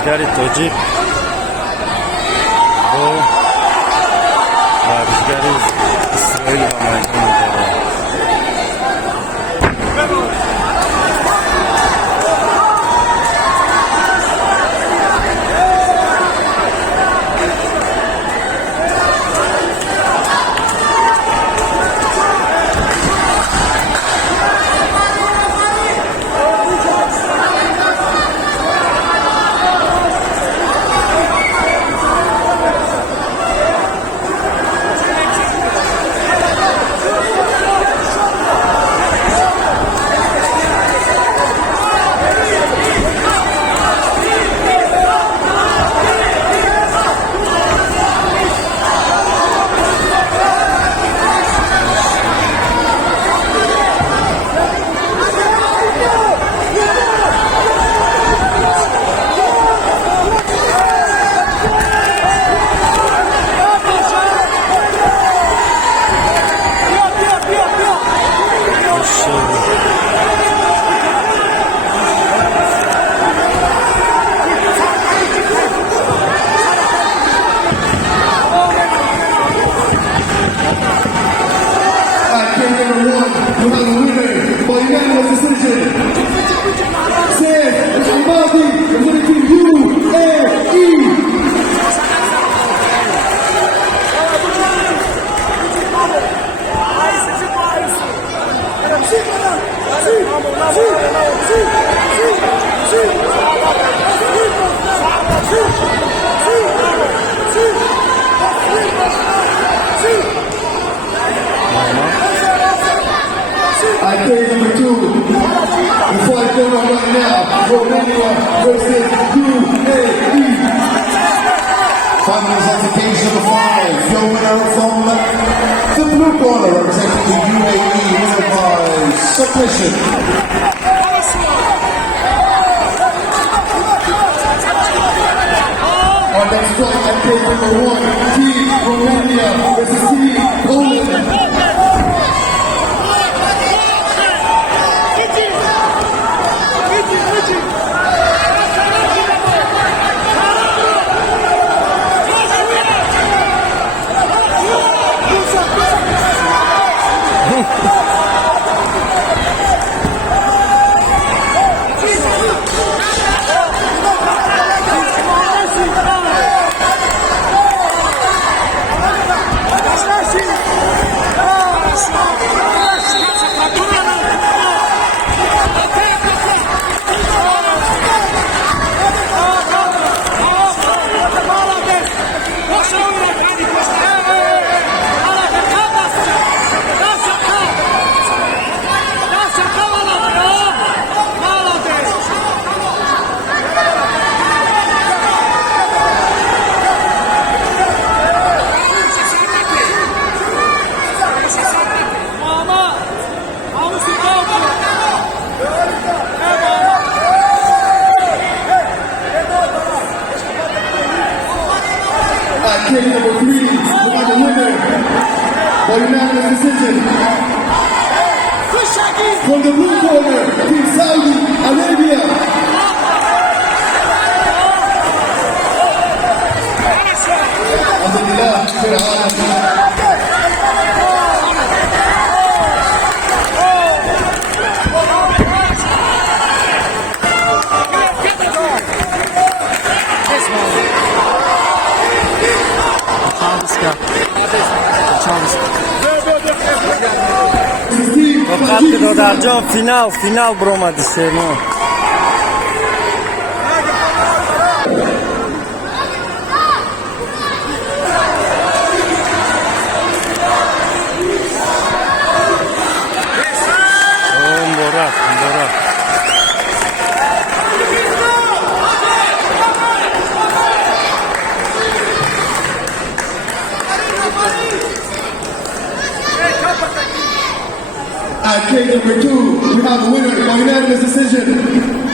بازیگری تاجیک با بازیگری اسرائیل و میدان می‌دارد. Number 2, before I go on right now, Romania versus UAE. Final classification number 5, your winner from the blue corner, representing the UAE, winner by submission. Our next fight at cage number 1, Team Romania versus Team Poland. Cage number 3, we got the winner by unanimous decision. From the blue corner, Team Saudi Arabia. Alhamdulillah, وقتی در جا فینال برآمد سیما مبارک At cage number 2, we have the winner by unanimous decision.